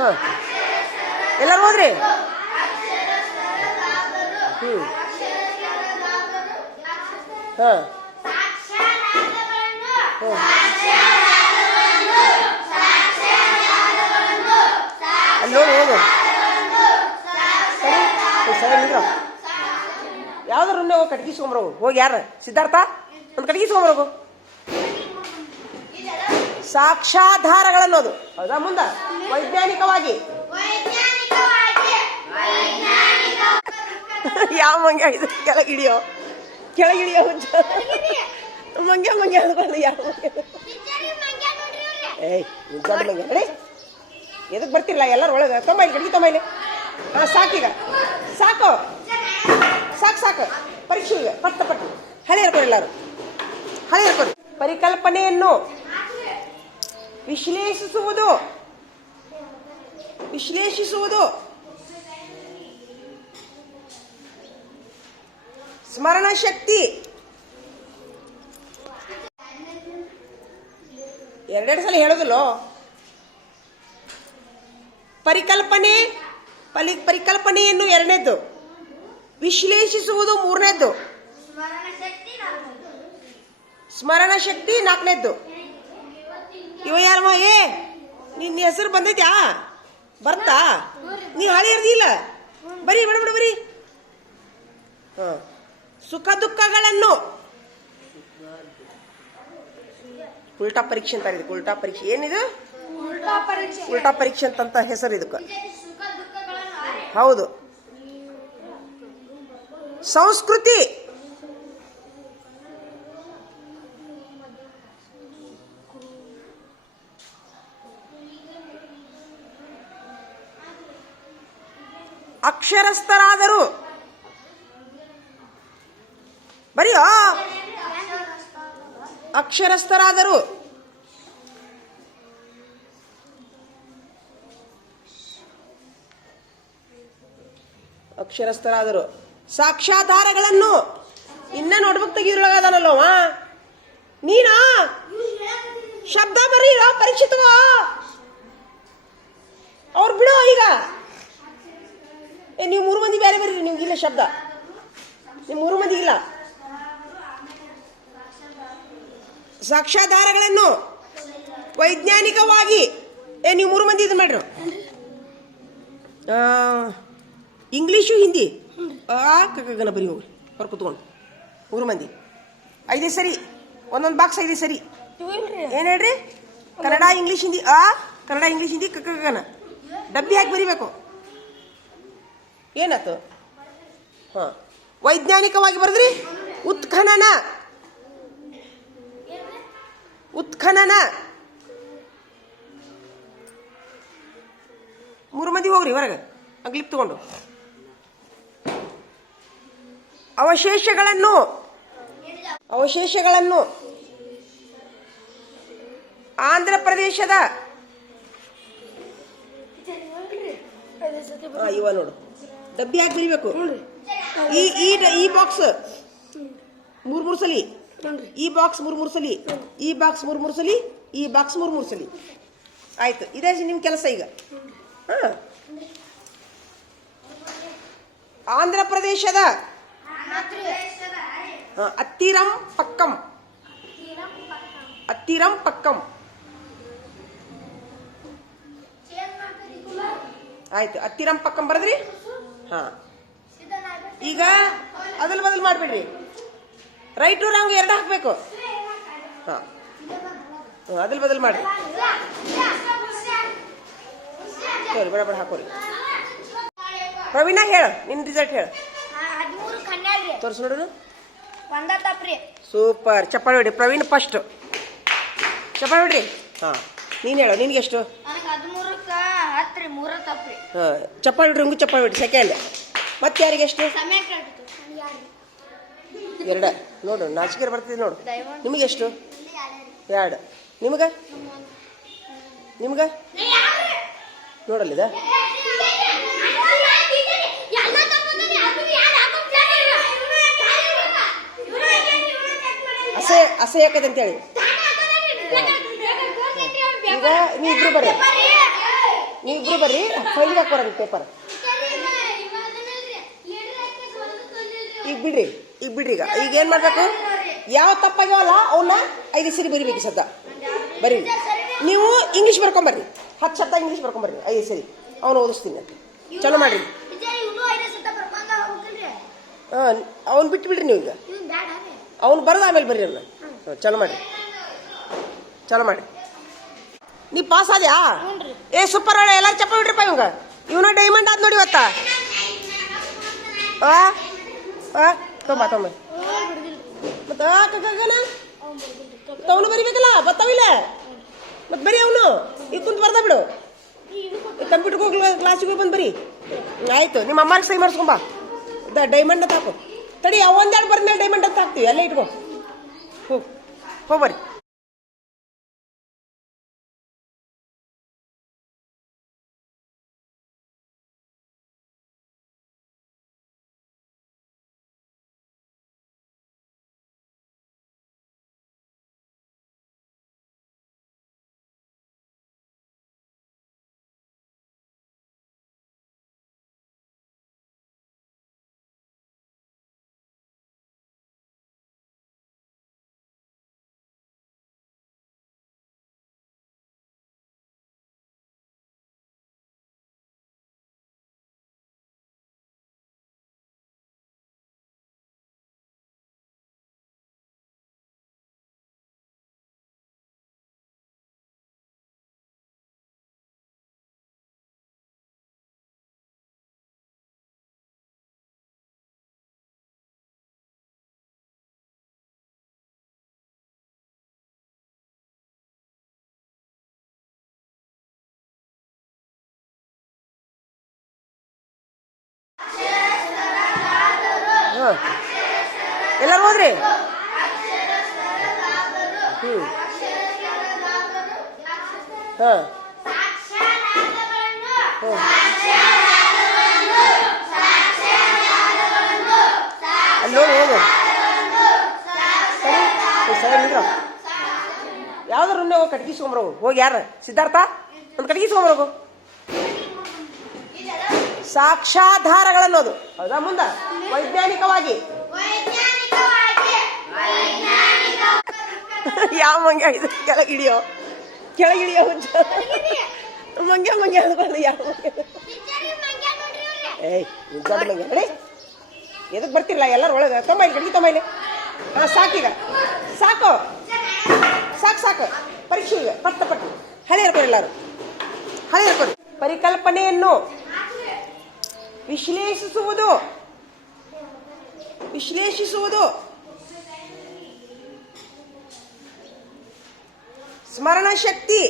ಹಾಂ ಎಲ್ಲರೂ ಹೋದ್ರಿ. ಹ್ಞೂ ಹಾಂ ಅಲ್ಲಿ ನೋಡಿ ಹೋಗು ಸರಿ ನಿಂದ್ರು. ಯಾವ್ದಾರು ಹೋಗಿ ಕಟ್ಗಿಸ್ಕೊಂಬರೋಗು. ಹೋಗಿ ಯಾರು ಸಿದ್ಧಾರ್ಥ ಒಂದು ಕಟ್ಗಿಸ್ಕೊಂಬರೋಗು. ಸಾಕ್ಷ್ಯಾಧಾರಗಳನ್ನೋದು ಹೌದಾ. ಮುಂದೆ ವೈಜ್ಞಾನಿಕವಾಗಿ ಯಾವ ಮಂಗ್ಯ ಇದು ಕೆಳಗಿಡಿಯೋ ಮಂಗ್ಯ ಅಂದ್ಕೊಂಡು ಯಾವ ಏಯ್ ದೊಡ್ಡ ಮಂಗ್ಯ ಹೇಳಿ ಎದಕ್ಕೆ ಬರ್ತಿರಲ್ಲ ಎಲ್ಲರೂ ಒಳಗೆ. ತೊಂಬೈಲಿ ಕಡ್ಗಿ ತೊಂಬೈಲಿ. ಹಾಂ ಸಾಕೀಗ ಸಾಕು ಸಾಕು ಪರೀಕ್ಷೆ ಈಗ ಪಟ್ಟು ಹಳೆ ಇರ್ಕೊರಿ ಎಲ್ಲರೂ ಹಳೆ ಇರ್ಕೊರಿ. ಪರಿಕಲ್ಪನೆಯನ್ನು ವಿಶ್ಲೇಷಿಸುವುದು ಸ್ಮರಣ ಶಕ್ತಿ. ಎರಡೆರಡು ಸಲ ಹೇಳೋದಿಲ್ಲೋ. ಪರಿಕಲ್ಪನೆಯನ್ನು ಎರಡನೇದ್ದು, ವಿಶ್ಲೇಷಿಸುವುದು ಮೂರನೇದ್ದು, ಸ್ಮರಣ ಶಕ್ತಿ ನಾಲ್ಕನೇದ್ದು. ಇವ ಯಾರಮ್ಮ ನಿನ್ನ ಹೆಸರು ಬಂದೈತ್ಯಾ ಬರ್ತಾ ನೀ ಹಳಿ ಇರ್ದಿಲ್ಲ ಬರೀ ಬಿಡ ಬರೀ. ಹಾಂ ಸುಖ ದುಃಖಗಳನ್ನು ಉಲ್ಟಾ ಪರೀಕ್ಷೆ ಅಂತ ಇದಕ್ಕೆ. ಉಲ್ಟಾ ಪರೀಕ್ಷೆ ಏನಿದು? ಉಲ್ಟಾ ಪರೀಕ್ಷೆ ಅಂತ ಹೆಸರು ಇದಕ್ಕೆ. ಹೌದು. ಸಂಸ್ಕೃತಿ ಅಕ್ಷರಸ್ಥರಾದರು ಬರೀಯೋ ಅಕ್ಷರಸ್ಥರಾದರು ಸಾಕ್ಷ್ಯಾಧಾರಗಳನ್ನು ಇನ್ನ ನೋಡ್ಬೇಕು ತೆಗಿದ್ರೊಳಗದಾನಲ್ಲವ ನೀನಾ ಶಬ್ದ ಬರೀರೋ ಪರೀಕ್ಷೆ ತಗೋ. ಅವ್ರು ಬಿಡೋ ಈಗ. ನೀವು 3 ಮಂದಿ ಬೇರೆ ಬರೀರಿ. ನಿಮ್ಗೆ ಇಲ್ಲ ಶಬ್ದ, ನೀವು 3 ಮಂದಿ ಇಲ್ಲ. ಸಾಕ್ಷ್ಯಾಧಾರಗಳನ್ನು ವೈಜ್ಞಾನಿಕವಾಗಿ ನೀವು 3 ಮಂದಿ ಇದು ಮಾಡ್ರು. ಇಂಗ್ಲೀಷು ಹಿಂದಿ ಕಕ್ಕಗನ ಬರೀ ಹೋಗ್ರಿ ಹೊರ ಕೂತ್ಕೊಂಡು 3 ಮಂದಿ. 5 ಸರಿ ಒಂದೊಂದು ಬಾಕ್ಸ್ 5 ಸರಿ. ಏನು ಹೇಳ್ರಿ? ಕನ್ನಡ ಇಂಗ್ಲೀಷ್ ಹಿಂದಿ ಕನ್ನಡ ಇಂಗ್ಲೀಷ್ ಹಿಂದಿ ಕಕ್ಕಗನ ಡಬ್ಬಿ ಹಾಕಿ ಬರೀಬೇಕು. ಏನಾಯ್ತು? ಹಾಂ ವೈಜ್ಞಾನಿಕವಾಗಿ ಬರೆದ್ರಿ. ಉತ್ಖನನ 3 ಮಂದಿ ಹೋಗ್ರಿ ಹೊರಗೆ ಕ್ಲಿಪ್ ತಗೊಂಡು. ಅವಶೇಷಗಳನ್ನು ಆಂಧ್ರ ಪ್ರದೇಶದ ಇವ ನೋಡು ಡಬ್ಬಿ ಹಾಕಿ ಬರಿಬೇಕು. ಈ ಬಾಕ್ಸ್ 3 ಸಲಿ, ಈ ಬಾಕ್ಸ್ 3 ಸಲಿ, ಈ ಬಾಕ್ಸ್ 3 ಸಲಿ, ಈ ಬಾಕ್ಸ್ 3 ಸಲಿ. ಆಯ್ತು, ಇದೇ ನಿಮ್ಮ ಕೆಲಸ ಈಗ. ಹಾಂ ಆಂಧ್ರ ಪ್ರದೇಶದ ಅತ್ತಿರಂ ಪಕ್ಕಂ ಆಯ್ತು. ಅತ್ತಿರಂ ಪಕ್ಕಂ ಬರದ್ರಿ. ಹಾಂ ಈಗ ಅದಲ್ ಬದಲ್ ಮಾಡಿಬಿಡ್ರಿ. ರೈಟು ರಾಂಗ್ 2 ಹಾಕಬೇಕು. ಹಾಂ ಅದಲ್ ಬದಲ್ ಮಾಡಿರಿ. ಸರಿ ಬೇಡ ಹಾಕೋರಿ. ಪ್ರವೀಣ ಹೇಳು ನಿನ್ನ ರಿಸಲ್ಟ್ ಹೇಳು. ತೋರಿಸಿ ನೋಡೋಣ. ಸೂಪರ್. ಚಪ್ಪಾಳೆ ಹೊಡಿ. ಪ್ರವೀಣ್ ಫಸ್ಟ್ ಚಪ್ಪಾಳೆ ಹೊಡ್ರಿ. ಹಾಂ ನೀನು ಹೇಳು ನಿನಗೆಷ್ಟು? ಹಾಂ ಚಪ್ಪಾಳೆ ಹೊಡ್ರಿ. ಹಂಗೂ ಚಪ್ಪಾಳೆ ಹೊಡ್ರಿ. ಸೆಕೆಂಡ್. ಮತ್ತೆ ಯಾರಿಗೆ ಎಷ್ಟು? 2 ನೋಡು ನಾಚಿಕೆ ಬರ್ತಿದೆ ನೋಡು. ನಿಮಗೆಷ್ಟು? 2. ನಿಮ್ಗೆ ನೋಡಲ್ಲಿದ ಅಸಹ್ಯ ಆಕೈತೆ ಅಂತೇಳಿ. ಈಗ ನೀವಿಬ್ರು ಬರ್ರಿ. ನೀವಿಬ್ರು ಬರ್ರಿ ಫೈಲಿಗೆ ಹಾಕೋರಿ ಪೇಪರ್. ಈಗ ಬಿಡ್ರಿ ಈಗ ಏನು ಮಾಡಬೇಕು, ಯಾವ ತಪ್ಪಾಗ್ಯಾವಲ್ಲ ಅವನ್ನ 5 ಸರಿ ಬರಿಬೇಕು ಸದ್ದ ಬರೀ. ನೀವು ಇಂಗ್ಲೀಷ್ ಬರ್ಕೊಂಬರ್ರಿ, 10 ಶಬ್ದ ಇಂಗ್ಲೀಷ್ ಬರ್ಕೊಂಬರ್ರಿ 5 ಸರಿ. ಅವನು ಓದಿಸ್ತೀನಿ ಅಂತ ಚಲೋ ಮಾಡ್ರಿ. ಹಾಂ ಅವ್ನು ಬಿಟ್ಟು ಬಿಡ್ರಿ ನೀವು. ಈಗ ಅವ್ನು ಬರೋದು ಆಮೇಲೆ ಬರ್ರಿ ಅನ್ನ. ಚಲೋ ಮಾಡಿ ನೀ ಪಾಸ್ ಆದ್ಯಾ? ಏ ಸೂಪರ್ ಒಳ್ಳೆ ಎಲ್ಲರೂ ಚಪ್ಪ ಬಿಡ್ರಿಪ್ಪ. ಇವನ ಡೈಮಂಡ್ ಆದ್ ನೋಡಿ ಇವತ್ತ. ತೊಂಬ ಮತ್ತೆ ಅವನು ಬರಿಬೇಕಲ್ಲ, ಬರ್ತಾವಿಲ್ಲ ಮತ್ತೆ ಬರೀ ಅವನು ಈಗ ಕುಂತು ಬರ್ದ ಬಿಡು. ಕಂಪ್ಯೂಟರ್ಗೆ ಹೋಗಿ ಕ್ಲಾಸಿಗೆ ಹೋಗಿ ಬಂದು ಬರೀ. ಆಯ್ತು, ನಿಮ್ಮ ಅಮ್ಮಾರಿಗೆ ಸಹಿ ಮಾಡಿಸ್ಕೊಂಬ. ಡೈಮಂಡ್ ಅಂತ ಹಾಕು. ತಡಿ ಒಂದೆರಡು ಬರ್ಮೇಲೆ ಡೈಮಂಡ್ ಅಂತ ಹಾಕ್ತೀವಿ, ಅಲ್ಲೇ ಇಟ್ಕೋ. ಹೋಗ್ಬರ್ರಿ. ಎಲ್ಲರೂ ಹೋದ್ರಿ? ಅಲ್ಲಿ ನೋಡಿ ಹೋಗು. ಯಾವ್ದಾರು ಹೋಗಿ ಕಟ್ಗಿಸ್ಕೊಂಬರೋಗು. ಹೋಗಿ ಯಾರು ಸಿದ್ಧಾರ್ಥ ಒಂದು ಕಟ್ಗಿಸ್ಕೊಂಬರೋಗು. ಸಾಕ್ಷ್ಯಾಧಾರಗಳನ್ನೋದು ಹೌದಾ? ಮುಂದೆ ವೈಜ್ಞಾನಿಕವಾಗಿ ಯಾವ ಮಂಗ್ಯ ಇದು ಕೆಳಗಿಡಿಯೋ ಮಂಗ್ಯ ಅಂದ್ಕೊಂಡು ಯಾವ ಏಯ್ ನಿಜ ಮಂಗ್ಯ ನೋಡಿ ಎದಕ್ಕೆ ಬರ್ತಿರಲ್ಲ ಎಲ್ಲರೂ ಒಳಗೆ. ತೊಂಬೈಲಿ ಕಡ್ಗಿ ತೊಂಬೈಲಿ. ಹಾಂ ಸಾಕೀಗ ಸಾಕು. ಪರೀಕ್ಷೆ ಈಗ ಪಟ್ಟು ಹಳೆ ಇರ್ಕೊರಿ. ಎಲ್ಲರೂ ಹಳೆ ಇರ್ಕೊರಿ. ಪರಿಕಲ್ಪನೆಯನ್ನು ವಿಶ್ಲೇಷಿಸುವುದು ಸ್ಮರಣ ಶಕ್ತಿ.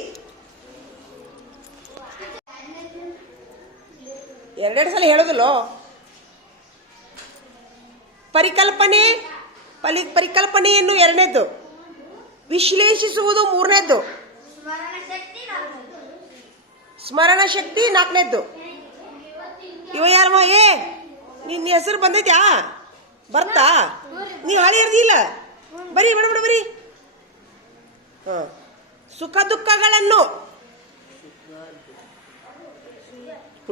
ಎರಡೆರಡು ಸಲ ಹೇಳೋದಿಲ್ಲೋ. ಪರಿಕಲ್ಪನೆಯನ್ನು ಎರಡನೇದ್ದು, ವಿಶ್ಲೇಷಿಸುವುದು ಮೂರನೇದ್ದು, ಸ್ಮರಣ ಶಕ್ತಿ ನಾಲ್ಕನೇದ್ದು. ಇವ ಯಾರಮ್ಮ? ನಿನ್ನ ಹೆಸರು ಬಂದೈತ್ಯಾ? ಬರ್ತಾ ನೀ ಹಳೆ ಇರ್ದಿಲ್ಲ. ಬರೀ ಬರೀ. ಸುಖ ದುಃಖಗಳನ್ನು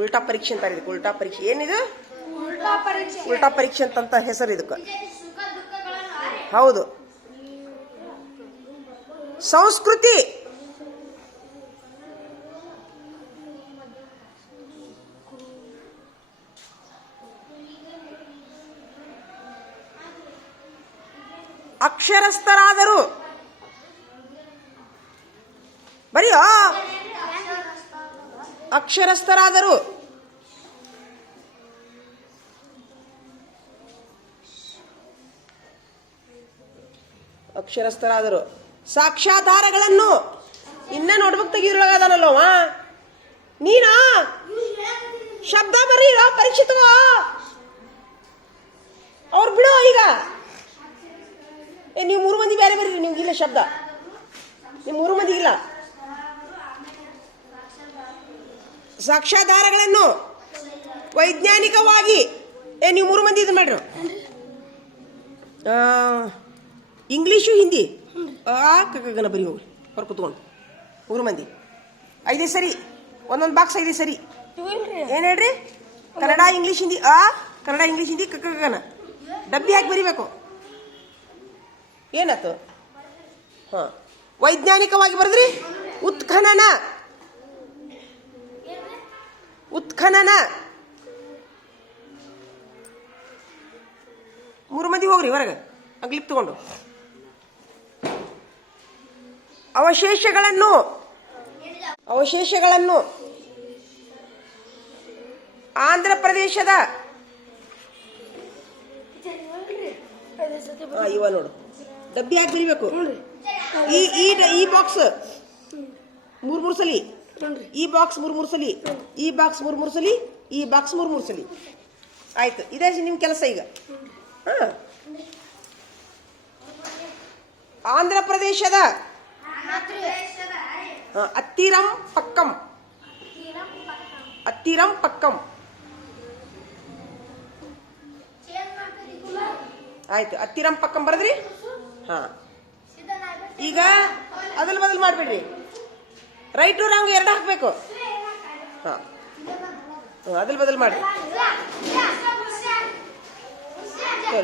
ಉಲ್ಟಾ ಪರೀಕ್ಷೆ ಅಂತಾರೆ. ಇದಕ್ಕೆ ಉಲ್ಟಾ ಪರೀಕ್ಷೆ. ಏನಿದು? ಉಲ್ಟಾ ಪರೀಕ್ಷೆ ಅಂತ ಹೆಸರು ಇದಕ್ಕೆ. ಹೌದು. ಸಂಸ್ಕೃತಿ, ಅಕ್ಷರಸ್ಥರಾದರು. ಬರೀಯೋ ಅಕ್ಷರಸ್ಥರಾದರು. ಸಾಕ್ಷ್ಯಾಧಾರಗಳನ್ನು ಇನ್ನ ನೋಡ್ಬೇಕು ತೆಗಿದ್ರೊಳಗದಾನಲ್ಲವ ನೀನಾ? ಶಬ್ದ ಬರೀರೋ ಪರೀಕ್ಷೆ ತಗೋ. ಅವ್ರು ಬಿಡೋ ಈಗ. ನೀವು 3 ಮಂದಿ ಬೇರೆ ಬರೀರಿ. ನೀವು ಇಲ್ಲ ಶಬ್ದ, ನೀವು 3 ಮಂದಿ ಇಲ್ಲ. ಸಾಕ್ಷ್ಯಾಧಾರಗಳನ್ನು ವೈಜ್ಞಾನಿಕವಾಗಿ ನೀವು 3 ಮಂದಿ ಇದು ಮಾಡ್ರು. ಇಂಗ್ಲೀಷು ಹಿಂದಿ ಕಗನ ಬರೀ ಹೋಗ್ರಿ ಹೊರ ಕೂತ್ಕೊಂಡು 3 ಮಂದಿ 5 ಸರಿ ಒಂದೊಂದು ಬಾಕ್ಸ್ ಐದು ಸರಿ. ಏನು ಹೇಳ್ರಿ? ಕನ್ನಡ ಇಂಗ್ಲೀಷ್ ಹಿಂದಿ ಕನ್ನಡ ಇಂಗ್ಲೀಷ್ ಹಿಂದಿ ಕಕ್ಕನ ಡಬ್ಬಿ ಹಾಕಿ ಬರಿಬೇಕು. ಏನಾಯ್ತು? ಹಾಂ, ವೈಜ್ಞಾನಿಕವಾಗಿ ಬರೆದ್ರಿ. ಉತ್ಖನನ ಉತ್ಖನನ. 3 ಮಂದಿ ಹೋಗ್ರಿ ಹೊರಗೆ ಕ್ಲಿಪ್ ತಗೊಂಡು. ಅವಶೇಷಗಳನ್ನು ಆಂಧ್ರ ಪ್ರದೇಶದ ಇವ ನೋಡು ಡಬ್ಬಿ ಹಾಕಿ ಬರಿಬೇಕು. ಈ ಬಾಕ್ಸ್ 3 ಸಲಿ, ಈ ಬಾಕ್ಸ್ 3 ಸಲಿ, ಈ ಬಾಕ್ಸ್ 3 ಸಲಿ, ಈ ಬಾಕ್ಸ್ 3 ಸಲಿ. ಆಯ್ತು, ಇದೇ ನಿಮ್ಮ ಕೆಲಸ ಈಗ. ಆಂಧ್ರ ಪ್ರದೇಶದ ಅತ್ತಿರಂ ಪಕ್ಕಂ ಆಯ್ತು. ಅತ್ತಿರಂ ಪಕ್ಕಂ ಬರದ್ರಿ. ಈಗ ಅದಲ್ ಬದಲ್ ಮಾಡ್ಬಿಡ್ರಿ. ರೈಟ್ ರಾಂಗ್ 2 ಹಾಕ್ಬೇಕು. ಅದಲ್ ಬದಲ್ ಮಾಡ್ರಿ.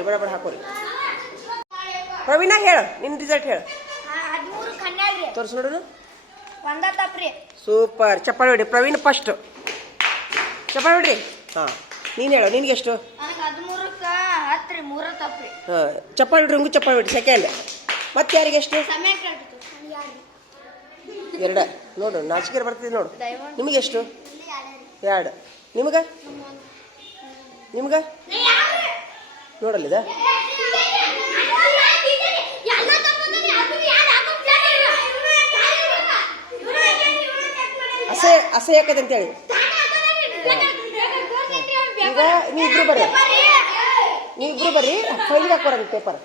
ಬಡ ಬಡ ಹಾಕೋರಿ. ಪ್ರವೀಣ ಹೇಳು, ನಿನ್ ರಿಸಲ್ಟ್ ಹೇಳು. ತೋರ್ಸ್ ನೋಡೋಣ. ಸೂಪರ್, ಚಪ್ಪಾಳೆ ಹೊಡಿ. ಪ್ರವೀಣ್ ಫಸ್ಟ್ ಚಪ್ಪಾಳೆ ಹೊಡ್ರಿ. ನೀನ್ ಹೇಳು, ನಿನ್ಗೆ ಎಷ್ಟು? ಚಪ್ಪಾಳೆ ಹೊಡ್ರಿ. ಹಂಗು ಚಪ್ಪಾಳೆ ಹೊಡ್ರಿ. ಸೆಕೆಂಡ್. ಮತ್ತೆ ಯಾರಿಗೆ ಎಷ್ಟು? 2 ನೋಡು, ನಾಚಿಕೆ ಬರ್ತಿದೆ ನೋಡು. ನಿಮಗೆ ಎಷ್ಟು? 2. ನಿಮಗ ನೋಡಲ್ಲಿದ ಅಸೆ ಯಾಕದೆ ಅಂತೇಳಿ. ಈಗ ನೀವಿಬ್ರು ಬರ್ರಿ, ಫೈಲ್ಗೆ ಹಾಕೋರಂತ ಪೇಪರ್.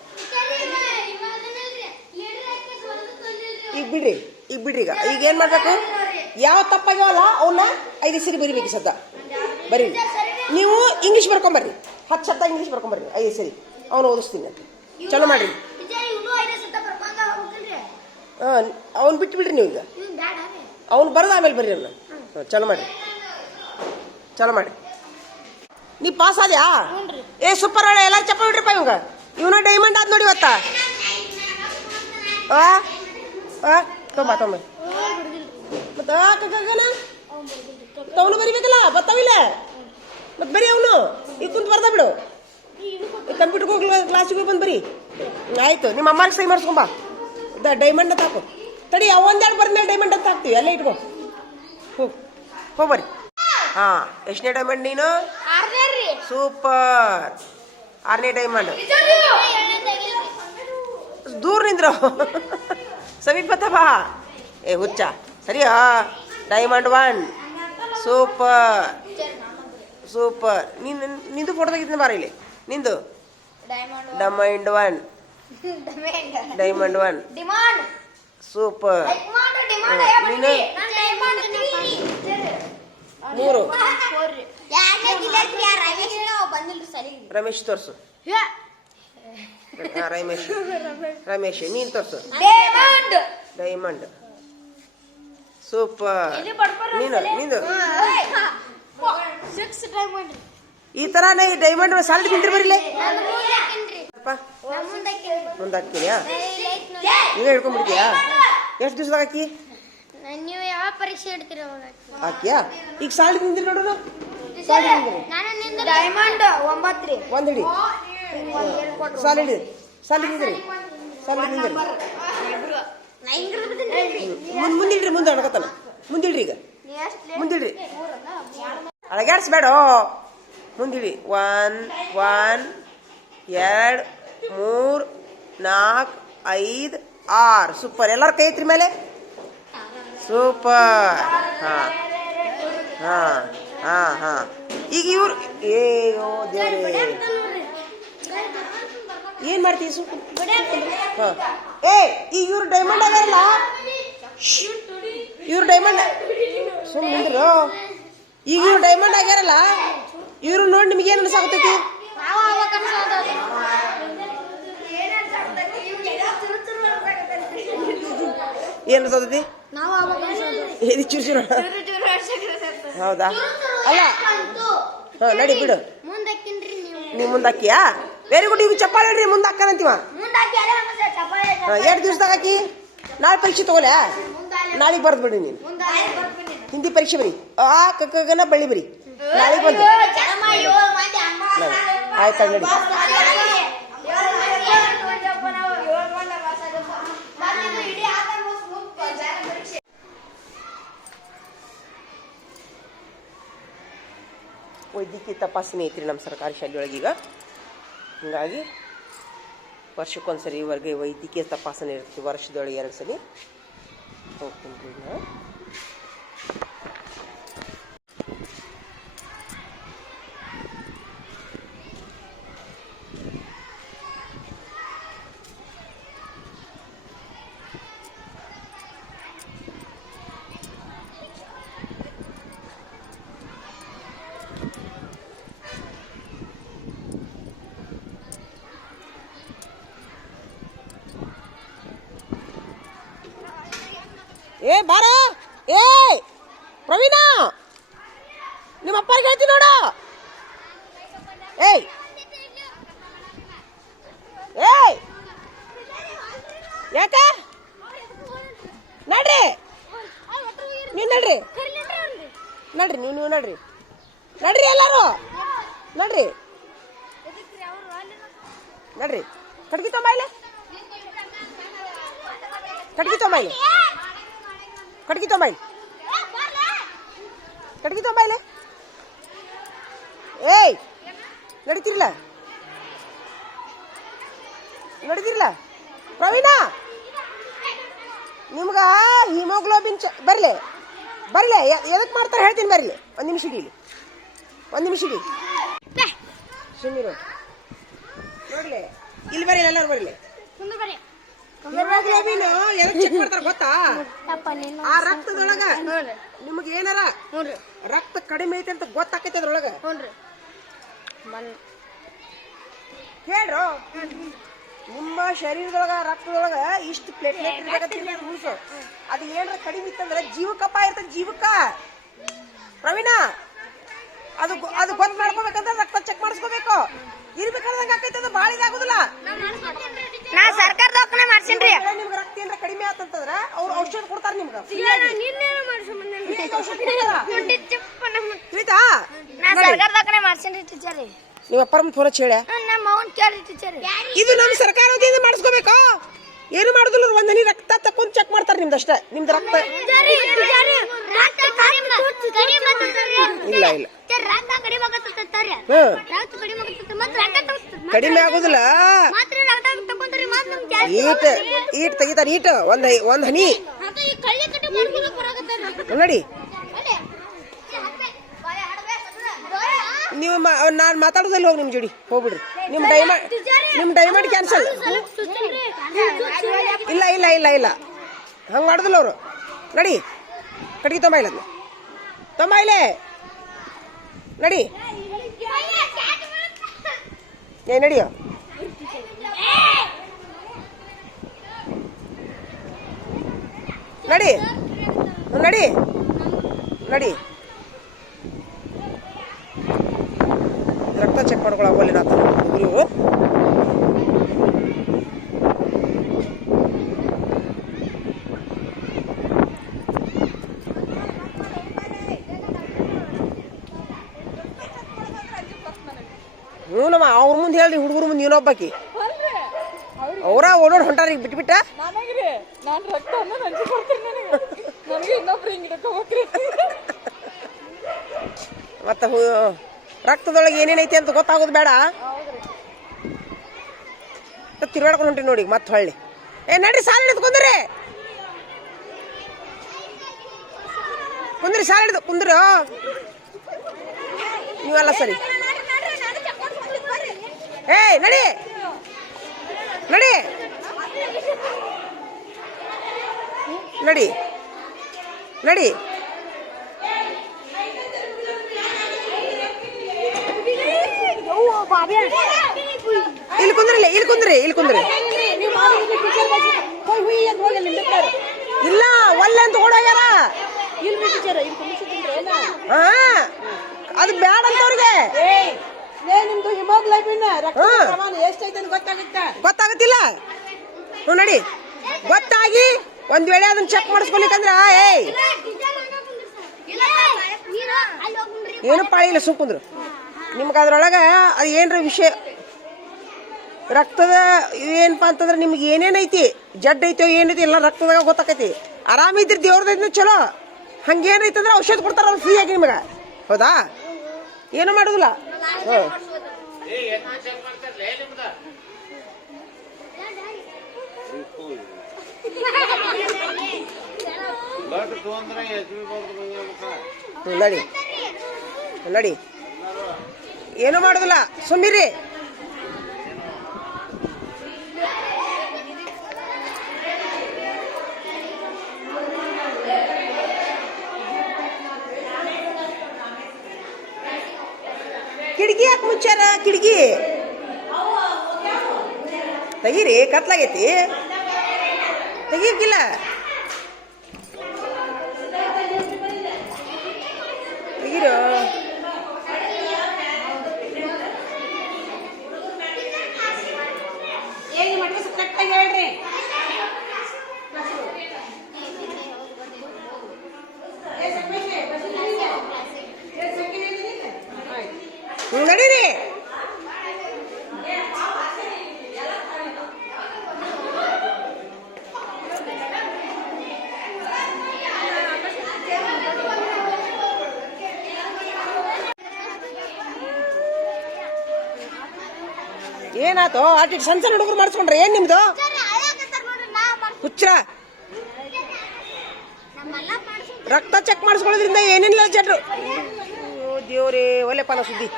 ಈಗ ಬಿಡ್ರಿ. ಈಗ ಏನ್ ಮಾಡ್ಬೇಕು? ಯಾವ ತಪ್ಪಾಗ್ಯಾವಲ್ಲ ಅವನ್ನ 5 ಸರಿ ಬರಿಬೇಕು. ಸದ್ದ ಬರೀ. ನೀವು ಇಂಗ್ಲೀಷ್ ಬರ್ಕೊಂಬರ್ರಿ. 10 ಶಬ್ದ ಇಂಗ್ಲೀಷ್ ಬರ್ಕೊಂಬರ್ರಿ. 5 ಸರಿ ಅವನು ಓದಿಸ್ತೀನಿ ಅಂತ. ಚಲೋ ಮಾಡ್ರಿ. ಅವ್ನು ಬಿಟ್ಟು ಬಿಡ್ರಿ. ನೀವು ಈಗ ಅವ್ನು ಬರೋದು ಆಮೇಲೆ ಬರ್ರಿ. ಅವ್ನ ಚಲೋ ಮಾಡಿ. ನೀ ಪಾಸ್ ಆದ್ಯಾ? ಸೂಪರ್ ಒಳ್ಳೆ. ಎಲ್ಲ ಚಪ್ಪ ಬಿಡ್ರಿಪ್ಪ. ಇವನ ಡೈಮಂಡ್ ಆದ್ ನೋಡಿ ಇವತ್ತ. ತೊಂಬ ಮತ್ತ ಅವನು ಬರಿಬೇಕಲ್ಲ, ಬರ್ತಾವಿಲ್ಲ ಮತ್ತೆ ಬರೀ. ಅವನು ಈಗ ಕುಂತ ಬರ್ದ ಬಿಡು. ಕಂಪ್ಯೂಟರ್ಗೆ ಹೋಗಿ ಕ್ಲಾಸಿಗೆ ಬಂದು ಬರೀ. ಆಯ್ತು, ನಿಮ್ಮ ಅಮ್ಮಾರಿಗೆ ಸೈ ಮಾಡಿಸ್ಕೊಂಬ. ಡೈಮಂಡ್ ಅಂತ ಹಾಕು. ತಡಿ, ಒಂದೆರಡು ಬರ್ಮೇಲೆ ಡೈಮಂಡ್ ಅಂತ ಹಾಕ್ತೀವಿ. ಅಲ್ಲೇ ಇಟ್ಕೋ. ಹೋಗ್ಬರ್ರಿ. ಎಷ್ಟನೇ ಡೈಮಂಡ್ ನೀನು? ಸೂಪರ್, 6ನೇ ಡೈಮಂಡ್. ದೂರ ನಿಂದ್ರು. ಸಮೀಪ ಬಾ. ಹುಚ್ಚ. ಸರಿಯಾ? ಡೈಮಂಡ್ 1. ಸೂಪರ್. ನಿಂದು ಫೋಟೋ ತೆಗಿತೀನಿ ಬಾರ ಇಲ್ಲಿ. ನಿಂದು ಡೈಮಂಡ್ 1. ಸೂಪರ್. ನೀನು 3. ರಮೇಶ್ ತೋರ್ಸು. ರಮೇಶ್ ನೀನ್ ತೋರ್ಸು. ಡೈಮಂಡ್. ಸೂಪರ್. ನಿಂದು ಈ ತರ ಡೈಮಂಡ್ ಸಾಲಿಡ್ ತಿಂದ್ರಿ ಬರೀಲಿ. ಮುಂದೆ ಹಾಕ್ತೀಯಾ? ನೀವೇ ಹಿಡ್ಕೊಂಡ್ಬಿಡ್ತೀಯಾ? ಎಷ್ಟು ದಿವಸದಾಗ ಹಾಕಿ? ನೀವು ಯಾವ ಪರೀಕ್ಷೆ ಇಡ್ತೀರ ಹಾಕಿಯಾ? ಈಗ ಸಾಲಿಡ್ ತಿಂದ್ರಿ ನೋಡೋಣ. ಡೈಮಂಡ್ 9 ಒಂದ್ ಹಿಡಿ. ಸಾಲಿಡ್ ತಿಂದ್ರಿ. ಮುಂದಿಡ್ರಿ. ಮುಂದೆ ಅಣಕತ್ತಾನ. ಮುಂದಿಡ್ರಿ. ಈಗ ಮುಂದಿಡ್ರಿ. ಅಳಗಾಡ್ಸ್ಬೇಡ. ಮುಂದಿಡಿ. 1 2 3 4 5 6. ಸೂಪರ್. ಎಲ್ಲರ ಕೈ ಐತ್ರಿ ಮೇಲೆ. ಸೂಪರ್. ಈಗ ಇವ್ರು ದೇವ್ರೇ ಏನ್ ಮಾಡ್ತೀವಿ? ಈಗ ಇವ್ರು ಡೈಮಂಡ್ ಆಗ್ಯಾರಲ್ಲ. ಇವ್ರು ಡೈಮಂಡ್ ಸುಮ್ಮನಿದ್ರು. ಈಗ ಇವ್ರು ಡೈಮಂಡ್ ಆಗ್ಯಾರಲ್ಲ. ಇವ್ರು ನೋಡಿ ನಿಮ್ಗೆ ಏನ್ ಅನ್ಸಾಕತೈತಿ? ಏನ್ ಅನ್ಸಾಕತೈತಿ? ಚೂರು ಹೌದಾ ಅಲ್ಲ ಹಾಂ ನಡಿ ಬಿಡು ಮುಂದಕ್ಕಿನ್ರಿ ನೀವು ಮುಂದಾಕಿಯಾ ವೆರಿ ಗುಡ್ ಈಗ ಚಪ್ಪಾಳೆ ಹೇಳ್ರಿ ಮುಂದಾಕನಂತೀವ ಎರಡು ದಿವ್ಸದಾಗ ಹಾಕಿ ನಾಳೆ ಪರೀಕ್ಷೆ ತಗೋಲೆ ನಾಳೆಗೆ ಬರ್ದು ಬಿಡಿ ನೀನು ಹಿಂದಿ ಪರೀಕ್ಷೆ ಬರಿ ಆ ಕಕ್ಕಗನ ಬಳ್ಳಿ ಬರಿ ನಾಳೆಗೆ ಬಂದು ಆಯ್ತು ನಡಿ ವೈದ್ಯಕೀಯ ತಪಾಸಣೆ ಐತ್ರಿ ನಮ್ಮ ಸರ್ಕಾರಿ ಶಾಲೆಯೊಳಗೆ ಈಗ ಹೀಗಾಗಿ ವರ್ಷಕ್ಕೊಂದ್ಸರಿ ವೈದ್ಯಕೀಯ ತಪಾಸಣೆ ಇರುತ್ತೆ ವರ್ಷದೊಳಗೆ 2 ಸಲ ಹೋಗ್ತೀನಿ ನಾವು ಏ ಬಾರ ಏ ಪ್ರವೀಣ ನಿಮ್ಮ ಅಪ್ಪರಿಗೆ ಹೇಳ್ತೀನಿ ನೋಡು ಏಯ್ ಏಯ್ ಯಾಕ ನಡ್ರಿ ನೀವು ನಡ್ರಿ ನಡ್ರಿ ನೀವು ನಡ್ರಿ ನಡ್ರಿ ಎಲ್ಲಾರು ನಡ್ರಿ ನಡ್ರಿ ಕಟ್ಗಿ ತೊಂಬ ಕಟ್ಗಿ ತೊಂಬ ಕಟ್ಗಿ ತೊಂಬ ಕಟ್ಗಿ ತೊಂಬ ಏಯ್ ನಡಿತಿರ್ಲ ನಡಿತಿರ್ಲ ಪ್ರವೀಣ ನಿಮ್ಗ ಹಿಮೋಗ್ಲೋಬಿನ್ ಬರ್ಲಿ ಬರ್ಲಿ ಎದಕ್ಕೆ ಮಾಡ್ತಾರೆ ಹೇಳ್ತೀನಿ ಬರ್ಲಿ ಒಂದು ನಿಮಿಷ ಇಡೀಲಿ ಸುಮ್ಮನೆ ನೋಡ್ಲಿ ಇಲ್ಲಿ ಬರೀ ಎಲ್ಲರೂ ಬರಲಿ ಹಿಮೋಗ್ಲೋಬಿನ್ ಎದಕ್ಕೆ ಚೆಕ್ ಮಾಡ್ತಾರ ಗೊತ್ತಾ ಆ ರಕ್ತದೊಳಗ ನಿಮಗೆ ಏನಾರ ರಕ್ತ ಕಡಿಮೆ ಐತೆ ಅಂತ ಗೊತ್ತಾಕೈತೆ ಅದ್ರೊಳಗ ಹೇಳ್ರು ನಿಮ್ಮ ಶರೀರದೊಳಗ ರಕ್ತದೊಳಗ ಇಷ್ಟು ಪ್ಲೇಟ್ಲೆಟ್ ಇರ್ಬೇಕಂತ ಅದು ಏನಾರ ಕಡಿಮೆ ಇತ್ತಂದ್ರೆ ಜೀವಕ್ಕಪ್ಪ ಇರ್ತದೆ ಜೀವಕ್ಕ ಪ್ರವೀಣ ಅದು ಅದು ಗೊತ್ತು ಮಾಡ್ಕೋಬೇಕಂದ್ರೆ ರಕ್ತ ಚೆಕ್ ಮಾಡಿಸ್ಕೋಬೇಕು ಇರ್ಬೇಕಾದಂಗ ಆಕೈತೆ ಅದು ಭಾಳ ಇದಾಗುದಿಲ್ಲ ನಾ ಸರ್ಕಾರ ದವಾಖಾನೆ ಮಾಡ್ಸೇನ್ರಿ ನಿಮ್ಗೆ ರಕ್ತ ಏನಾರ ಕಡಿಮೆ ಆತಂತಂದ್ರ ಅವ್ರು ಔಷಧ ಕೊಡ್ತಾರ ನಿಮ್ಗೆ ತಿಳಿತಾ ನಾ ಸರ್ಕಾರ ದವಾಖಾನೆ ಮಾಡ್ಸೇನ್ರಿ ಟೀಚರ್ ನಿಮ್ಮ ಅಪ್ಪರ ಫೋನ್ ಹೇಳ ನಮ್ಮ ಅವನ್ ಕೇಳ್ರಿ ಟೀಚರ್ ಇದು ನಮ್ಮ ಸರ್ಕಾರ ವತಿಯಿಂದ ಮಾಡಿಸ್ಕೋಬೇಕು ಏನು ಮಾಡುದಿಲ್ಲ ಒಂದ್ ಹನಿ ರಕ್ತ ತಕೊಂಡ್ ಚೆಕ್ ಮಾಡ್ತಾರ ನಿಮ್ದಷ್ಟೇ ನಿಮ್ದು ರಕ್ತ ಇಲ್ಲ ಇಲ್ಲ ಕಡಿಮೆ ಆಗುದಿಲ್ಲ ಈಟ್ ತೆಗಿತಾರ ಈಟ್ ಒಂದ್ ಹನಿ ನೋಡಿ ನೀವು ನಾನು ಮಾತಾಡೋದಲ್ಲಿ ಹೋಗಿ ನಿಮ್ ಜೋಡಿ ಹೋಗ್ಬಿಡ್ರಿ ನಿಮ್ ಡೈಮಂಡ್ ಕ್ಯಾನ್ಸಲ್ ಇಲ್ಲ ಇಲ್ಲ ಇಲ್ಲ ಇಲ್ಲ ಹಂಗೆ ಮಾಡುದಿಲ್ಲ ಅವರು ನಡಿ ಕಟ್ಗಿ ತೊಂಬ ಇಲ್ಲ ತೊಂಬ ಇಲ್ಲೇ ನಡಿ ಏ ನಡಿಯೋ ನಡಿ ನಡಿ ನಡಿ ರಕ್ತ ಚೆಕ್ ಮಾಡ್ಕೊಳಲ್ಲಿ ನಾ ನೀವು ನಮ್ಮ ಅವ್ರ ಮುಂದೆ ಹೇಳ್ರಿ ಹುಡುಗರ ಮುಂದೆ ಏನೊಬ್ಬಾಕಿ ಅವರ ಓಡೋಡ್ ಹೊಂಟಾರ ಈಗ ಬಿಟ್ಬಿಟ್ಟ ಮತ್ತ ರಕ್ತದೊಳಗೆ ಏನೇನೈತಿ ಅಂತ ಗೊತ್ತಾಗೋದು ಬೇಡ ತಿರುಗಾಡ್ಕೊಂಡು ಹೊಂಟಿ ನೋಡಿ ಮತ್ತೆ ಹೊಳ್ಳಿ ಏ ನಡ್ರಿ ಸಾಲ ಹಿಡಿದು ಕುಂದ್ರಿ ಸಾಲ ಹಿಡಿದು ಕುಂದ್ರಿ ನೀವೆಲ್ಲ ಸರಿ ಏಯ್ ನಡಿ ನಡಿ ನಡಿ ನಡಿ ಇಲ್ಲಿ ಕುಂದ್ರಿ ಇಲ್ಲ ಒಲ್ಲೆ ಅಂತ ಓಡೋಗ್ಯಾರ ಇಲ್ರಿ ಟೀಚರ್ ಇಲ್ಲಿ ಕುಂದಿಸಿದ್ರಿ ಏನ ಹಾ ಅದು ಬ್ಯಾಡ ಅಂತ ಅವ್ರಿಗೆ ನಿಮ್ದು ಹಿಮೋಗ್ಲೋಬಿನ್ ರಕ್ತ ಪ್ರಮಾಣ ಎಷ್ಟೈತೆ ಅಂತ ಗೊತ್ತಾಗತ್ತಿಲ್ಲ. ನೋಡಿ ಗೊತ್ತಾಗಿ ಒಂದ್ ವೇಳೆ ಅದನ್ನ ಚೆಕ್ ಮಾಡಿಸ್ಕೊಲಿಕ್ಕಂದ್ರ ಏನು ಪಾಳಿ ಇಲ್ಲ ಸುಂಕುಂದ್ರು ನಿಮ್ಗೆ ಅದ್ರೊಳಗ ಅದು ಏನ್ರ ವಿಷಯ ರಕ್ತದ ಏನಪ್ಪಾ ಅಂತಂದ್ರೆ ನಿಮ್ಗೆ ಏನೇನೈತಿ ಜಡ್ ಐತೋ ಏನೈತಿ ಎಲ್ಲ ರಕ್ತದಾಗ ಗೊತ್ತಾಕೈತಿ. ಆರಾಮಿದ್ರಿ ದೇವ್ರದಿಂದ ಚಲೋ. ಹಂಗೇನೈತಂದ್ರೆ ಔಷಧ ಕೊಡ್ತಾರ ಫ್ರೀ ಆಗಿ ನಿಮಗೆ. ಹೌದಾ? ಏನು ಮಾಡೋದಿಲ್ಲ. ನಡಿ ನಡಿ ಏನು ಮಾಡೋದಿಲ್ಲ ಸುಮ್ಮಿರಿ. ಕಿಟಕಿ ಯಾಕೆ ಮುಚ್ಚಾರ? ಕಿಟಕಿ ತೆಗೀರಿ, ಕತ್ಲಾಗೈತಿ. ತೆಗೀಕಿಲ್ಲ, ತೆಗೀರು. ಹೇಳ್ರಿ ನಡೀರಿ. ಏನಾಯ್ತು? ಆಟಿ ಸಣ್ಣ ಸಣ್ಣ ಹುಡುಗರು ಮಾಡಿಸ್ಕೊಂಡ್ರೆ ಏನ್ ನಿಮ್ದು ಹುಚ್ಚರ? ರಕ್ತ ಚೆಕ್ ಮಾಡಿಸ್ಕೊಳ್ಳೋದ್ರಿಂದ ಏನೇನಿಲ್ಲ ಜಡ್ರು. ದೇವ್ರೇ ಒಲೆಪಾನ ಸುದ್ದಿ.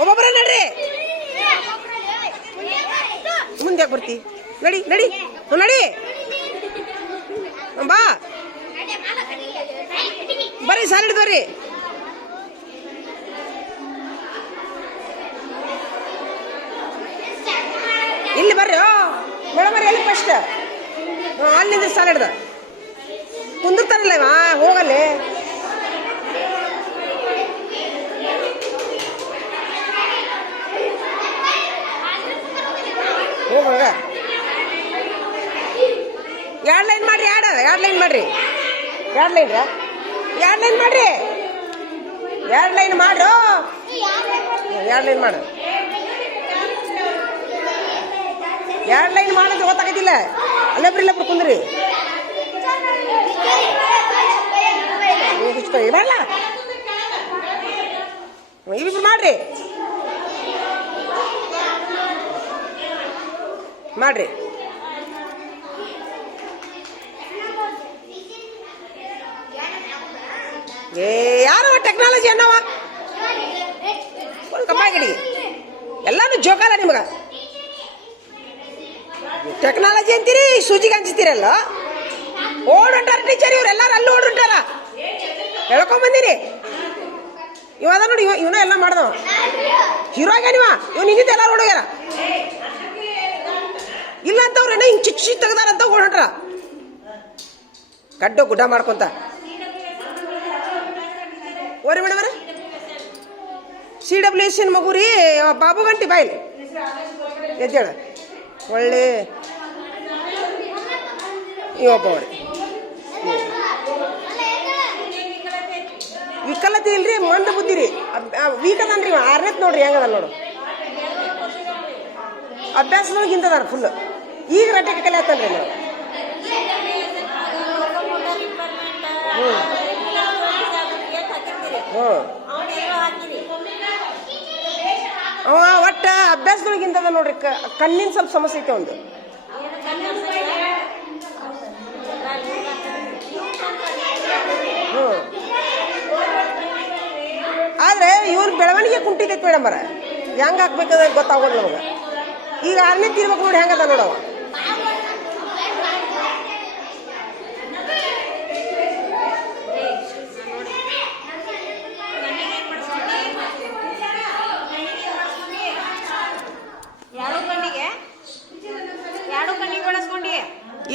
ಒಬ್ಬೊಬ್ಬರೇ ನಡ್ರಿ, ಮುಂದೆ ಯಾಕೆ ಬರ್ತಿ? ನಡಿ ನಡಿ ನಡಿ ಬಾ, ಬರ್ರಿ ಸಾಲ ಹಿಡಿದ್ರಿ. ಇಲ್ಲಿ ಬರ್ರಿ ಮೇಡಮ್ ಅವ್ರಿ. ಎಲ್ಲಿ ಫಸ್ಟ್ ಅಲ್ಲಿಂದ ಸಾಲ ಹಿಡ್ದ ಕುಂದಿರ್ತಾರಲ್ಲ ಇವ, ಹೋಗಲ್ಲಿ. ಹೋಗ ಎರಡು ಲೈನ್ ಮಾಡ್ರಿ. ಎರಡು ಲೈನ್ ಮಾಡ್ರಿ. ಎರಡು ಲೈನ್ ಮಾಡ್ರಿ. ಎರಡು ಲೈನ್ ಮಾಡ್ರು. ಎರಡು ಲೈನ್ ಮಾಡು. ಎರಡು ಲೈನ್ ಮಾಡೋದು ಗೊತ್ತಾಗತ್ತಿಲ್ಲ. ಅಲ್ಲೊಬ್ರು ಕುಂದ್ರಿ. ಬರಲ್ಲ ಇವಿಬ್ರು ಮಾಡ್ರಿ ಮಾಡ್ರಿ. ಯಾರವ ಟೆಕ್ನಾಲಜಿ ಅನ್ನವ ಕಮ್ಮಾಗಿಡಿ. ಎಲ್ಲಾನು ಜೋಕಾಲ ನಿಮಗ. ಟೆಕ್ನಾಲಜಿ ಅಂತೀರಿ, ಸೂಜಿಗೆ ಹಂಚ್ತೀರಲ್ಲ. ಓಡುಂಟಾರ ಟೀಚರ್, ಇವ್ರೆಲ್ಲಾರು ಅಲ್ಲಿ ಓಡುಂಟಾರ. ಹೇಳ್ಕೊಂಬಂದಿನಿ. ಇವಾದ ನೋಡಿ, ಇವನ ಎಲ್ಲ ಮಾಡ್ದವ ಹೀರೋ ಆಗ್ಯಾನಿವ. ಇವ್ ನಿಂದಿದ್ದ ಎಲ್ಲಾರು ಓಡೋಗ್ಯಾರ. ಇಲ್ಲ ಅಂತವ್ರು ಏನೋ ಹಿಂಗೆ ಚಿಚ್ಚಿ ತೆಗ್ದಾರಂತ ಓಡೋಟ್ರ ಗಡ್ಡ ಗುಡ್ಡ ಮಾಡ್ಕೊಂತ. ಓರಿ ಮೇಡಮ್ರ, CWS ಮಗು ರೀ ಬಾಬು ಗಂಟಿ ಬಾಯ್ಲಿ ಎದ್ದೇಳ. ಒಳ್ಳೆ ಇವೊಬ್ಬವ್ರಿ ವಿಕಲತೆ ಇಲ್ರಿ, ಮಂದ ಬುದ್ಧಿ ರೀ. ವೀಕ್ ಅದನ್ರಿ, 6ನೇತ್ ನೋಡ್ರಿ ಹೆಂಗದ ನೋಡು. ಅಭ್ಯಾಸದೊಳಗೆ ಹಿಂದದಾರ ಫುಲ್. ಈಗ ರಟ್ಟೆ ಕಲೆ ಆತನ್ರಿ ನಾವು. ಅವ ಒಟ್ಟ ಅಭ್ಯಾಸದೊಳಗೆ ಹಿಂದದ ನೋಡ್ರಿ. ಕಣ್ಣಿನ ಸ್ವಲ್ಪ ಸಮಸ್ಯೆ ಐತೆ ಒಂದು. ಆದ್ರೆ ಇವ್ರ ಬೆಳವಣಿಗೆ ಕುಂಟಿತೈತಿ ಮೇಡಮ್ ಬರ. ಹೆಂಗ್ ಹಾಕ್ಬೇಕಂದ್ರೆ ಗೊತ್ತಾಗೋದು ನಮಗ. ಈಗ 6ನೇತ್ ಇರ್ಬೇಕು ನೋಡಿ, ಹೆಂಗದ ನೋಡವ.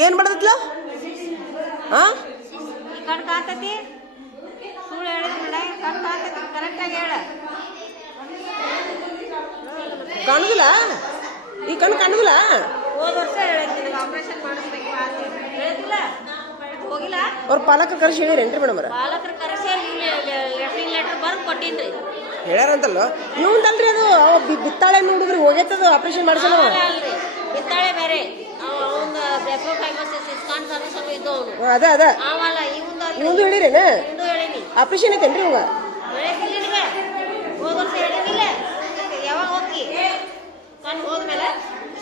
ಏನ್ ಬಡದತ್ಲ ಹಾ ಈ ಕಣ್ ಕಾತತಿ ಸುಳ್ಳು ಹೇಳಿದ್ರೆ ಕಣ್ ಕಾತತಿ ಕರೆಕ್ಟಾಗಿ ಹೇಳ ಕಾಣುದಿಲ್ಲ ಈ ಕಣ್ಣು ಕಾಣುದಿಲ್ಲ. ಹೋದ ವರ್ಷ ಹೇಳಿದ್ದೆ ನಿನಗೆ ಆಪರೇಷನ್ ಮಾಡಿಸ್ಬೇಕು ಅಂತ ಹೇಳಿದಿಲ್ಲ ಹೋಗಿಲ್ಲ. ಅವ್ರ ಪಾಲಕರು ಕರೆಸಿ ಹೇಳಿರೇನ್ರಿ ಮೇಡಮ್ ಅವ್ರ? ಪಾಲಕರು ಕರೆಸಿ ಲೆಟ್ರಿಂಗ್ ಲೆಟರ್ ಬರ್ದು ಕೊಟ್ಟಿನ್ರಿ. ಹೇಳ್ಯಾರಂತಲ್ಲ ಇವಂದಲ್ರಿ ಅದು ಅವ ಬಿತ್ತಾಳೆ ಹುಡುಗ್ರಿ ಹೋಗೈತದು ಆಪರೇಷನ್ ಮಾಡ್ಸಲ್ಲ. ಅಲ್ರಿ ಬಿತ್ತಾಳೆ ಬೇರೆ ಅವನ ಬ್ಲೆಫೋಫೈಮೋಸಿಸ್ ಇಸ್ಕಾನ್ ಸರ್ವಿಸ್ ಇದ್ದು ಅವನು ಅದ ಅದ ಅವಲ್ಲ ಇವಂದು ಹೇಳಿರೇನ ಇವಂದು ಹೇಳಿನಿ ಆಪರೇಷನ್ ಐತೇನ್ರಿ ಇವಾಗ? ಹೇಳಿದ್ದಿಲ್ಲ ನಿನಗೆ ಹೋದ ವರ್ಷ ಹೇಳಿದ್ದಿಲ್ಲ. ಯಾವಾಗ ಹೋಗಿ ಕಣ್ಣು ಹೋದ್ಮೇಲೆ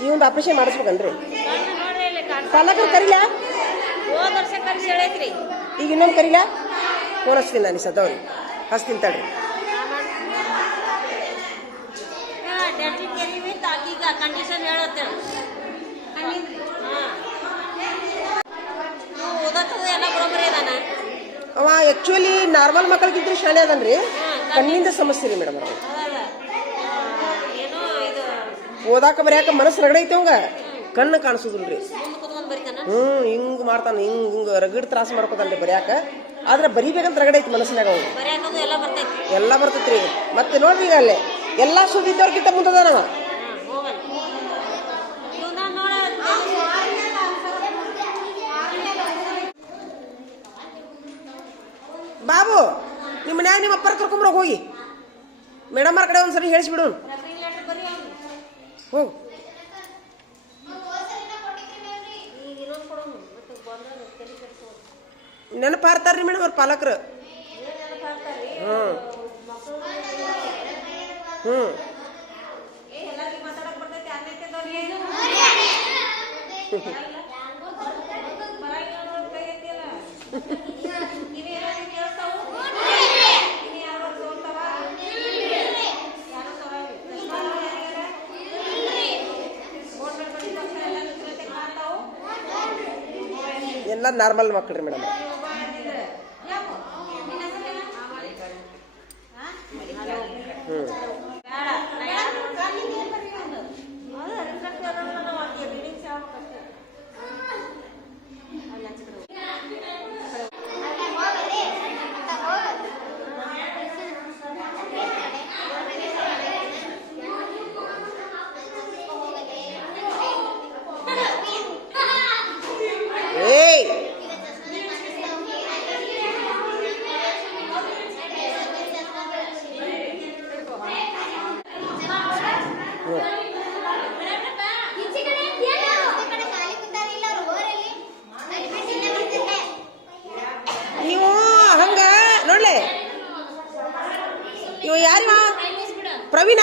ಇವಂದು ಆಪರೇಷನ್ ಮಾಡಿಸ್ಬೇಕನ್ರಿ? ಕಣ್ಣು ನೋಡ್ರಿ ಇಲ್ಲಿ ಕಣ್ಣು ಪಾಲಕರು ಕರಿಲ್ಲ? ಹೋದ ವರ್ಷ ಕರೆಸಿ ಹೇಳೈತ್ರಿ. ಈಗ ಇನ್ನೊಂದು ಕರಿಲ್ಲ? ಫೋನ್ ಹಚ್ತೀನಿ ನಾನು ಸದವ್ರಿ ಹಚ್ತೀನಿ ತಡ್ರಿ. ಡೆಂಟಿನ್ ಕೆರಿವಿ ತಾಕೀಗ ಕಂಡೀಷನ್ ಹೇಳುತ್ತೆ. ಓದತ್ತದ ಎಲ್ಲ ಬರೋಬ್ಬರಿ ಅದಾನ. ಅವ ಆಕ್ಚುಲಿ ನಾರ್ಮಲ್ ಮಕ್ಕಳಿಗಿಂತ ಶಾಲೆ ಅದನ್ರಿ. ಕಣ್ಣಿಂದ ಸಮಸ್ಯೆ ರೀ ಮೇಡಮ್ ಅವ್ರಿಗೆ. ಏನೋ ಇದು ಓದಾಕ ಬರ್ಯಾಕ ಮನಸ್ಸು ರಗಡೈತೆ ಅವಂಗ, ಕಣ್ಣು ಕಾಣಿಸೋದಿಲ್ರಿ. ಮುಂದೆ ಕುತ್ಕೊಂಡ್ ಬರಿತಾನ. ಹಿಂಗ್ ಮಾಡ್ತಾನ, ಹಿಂಗ್ ರಗಡ್ ತ್ರಾಸ ಮಾಡ್ಕೋತಾನ್ರಿ ಬರ್ಯಾಕ. ಆದ್ರೆ ಬರಿಬೇಕಂತ ರಗಡೈತಿ ಮನಸ್ಸಿನಾಗ ಅವ. ಬರೆಯಾಕದು ಎಲ್ಲ ಬರ್ತೈತಿ. ಎಲ್ಲ ಬರ್ತೈತ್ರಿ. ಮತ್ತೆ ನೋಡ್ರಿ ಈಗ ಅಲ್ಲೇ ಎಲ್ಲಾ ಸುದ್ದಿದ್ದವ್ರಕ್ಕಿಂತ ಮುಂದದಾನವ. ಹೋಗಲ್ಲ ಇವನ್ನ ನೋಡ ಬಾಬು ನಿಮ್ಮ ಮನ್ಯಾಗ ನಿಮ್ಮ ಅಪ್ಪರ ಕರ್ಕೊಂಬರೋಗ ಹೋಗಿ ಮೇಡಮ್ ಅವ್ರ ಕಡೆ ಒಂದ್ಸರಿ ಹೇಳಿಸ್ಬಿಡು. ಹೋಗು ನೆನಪಾರ್ತಾರ್ರಿ ಮೇಡಮ್ ಅವ್ರ ಪಾಲಕರು. ಎಲ್ಲ ನಾರ್ಮಲ್ ಮಕ್ಕಳ್ರಿ ಮೇಡಮ್. ಏಯ್ ನೀವು ಹಂಗ ನೋಡ್ಲೆ ಇವ ಯಾರ ಪ್ರವೀಣ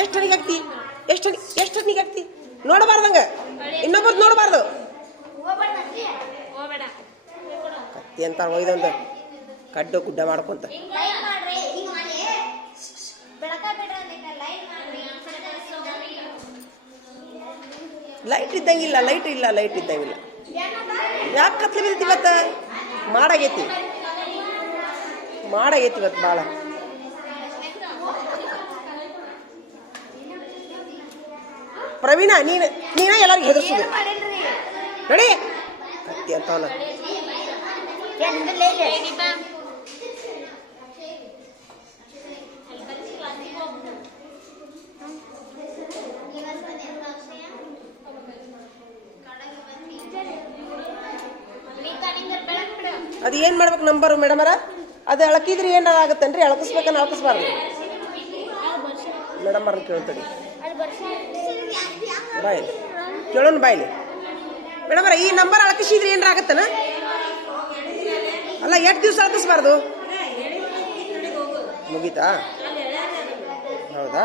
ಎಷ್ಟು ಹಣಿಗೆ ಹಾಕ್ತಿ? ಎಷ್ಟು ಹಣಿಗೆ ಹಾಕ್ತಿ? ನೋಡಬಾರ್ದಂಗ ಇನ್ನೊಬ್ಬರು ನೋಡಬಾರ್ದು. ಕತ್ತಿ ಅಂತ ಒಯ್ದಂತ ಕಡ್ಡು ಗುಡ್ಡ ಮಾಡ್ಕೊಂತ ಲೈಟ್ ಇದ್ದಂಗಿಲ್ಲ. ಲೈಟ್ ಇದ್ದಂಗಿಲ್ಲ. ಯಾಕೆ ಕತ್ಲಿ ಬಿದ್ದೈತಿ ಇವತ್ತ? ಮಾಡಾಗೈತಿ ಇವತ್ತು ಭಾಳ. ಪ್ರವೀಣ ನೀನ ಎಲ್ಲರಿಗೂ ಹೆದರ್ಸುದು ನೋಡಿ ಕತ್ತಿ ಅಂತವನ. ಅದು ಏನ್ ಮಾಡ್ಬೇಕು ನಂಬರ್ ಮೇಡಮರ? ಅದು ಅಳಕಿದ್ರಿ ಏನಾರ ಆಗತ್ತೇನ್ರಿ? ಅಳಕಿಸ್ಬೇಕನ್ನ ಅಳಕಿಸ್ಬಾರ್ದು ಮೇಡಮ್ ಅವ್ರನ್ನ ಕೇಳ್ತಡಿ. ಬಾಯ್ಲಿ ಕೇಳೋಣ ಬಾಯ್ಲಿ. ಮೇಡಮರ ಈ ನಂಬರ್ ಅಳಕಿಸಿದ್ರಿ ಏನಾರ ಆಗತ್ತನ? ಅಲ್ಲ ಎಷ್ಟು ದಿವಸ ಅಳಕಿಸ್ಬಾರ್ದು? ಮುಗೀತಾ? ಹೌದಾ?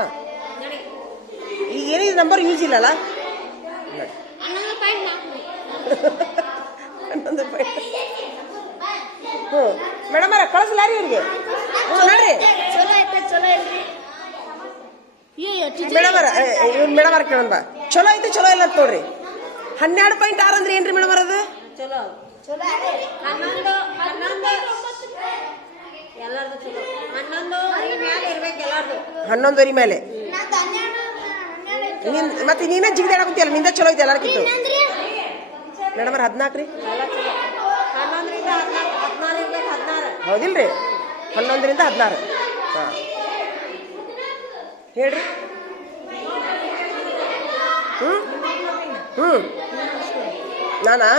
ಈಗ ಏನಿದೆ ನಂಬರ್ ಯೂಸ್ ಇಲ್ಲಲ್ಲ? 11 ಪಾಯಿಂಟ್. ಹ್ಞೂ ಮೇಡಮರ ಕಳಿಸ್ಲಾರಿ ಇವ್ರಿಗೆ. ಹ್ಞೂ ನೋಡ್ರಿ ಮೇಡಮರ ಇವ್ನ ಮೇಡಮರ ಕೇಳೋಣ ಬಾ. ಚಲೋ ಐತಿ ಚಲೋ ಇಲ್ಲ ಅಂತ ನೋಡ್ರಿ. 12.6 ಅಂದ್ರೆ ಏನ್ರಿ ಮೇಡಮರ ಅದು? ಚಲೋ 11 ಎಲ್ಲಾರ್ದು ಚಲೋ 11 ಮೇಲೆ ಇರ್ಬೇಕು ಎಲ್ಲಾರ್ದು. 11 ಮೇಲೆ ಮತ್ತೆ ನೀನೇ ಜಿಗಿದಾಡಕುಂತಿಯಲ್ಲ ನಿಂದ ಚಲೋ ಐತೆ ಎಲ್ಲಾರ್ಕಿಂತ ಮೇಡಮ್ 14 ರೀ 11ರಿಂದ 14 ಹೌದಿಲ್ರಿ 11ರಿಂದ 16 ಹಾಂ ಹೇಳ್ರಿ ಹ್ಞೂ ನಾನಾ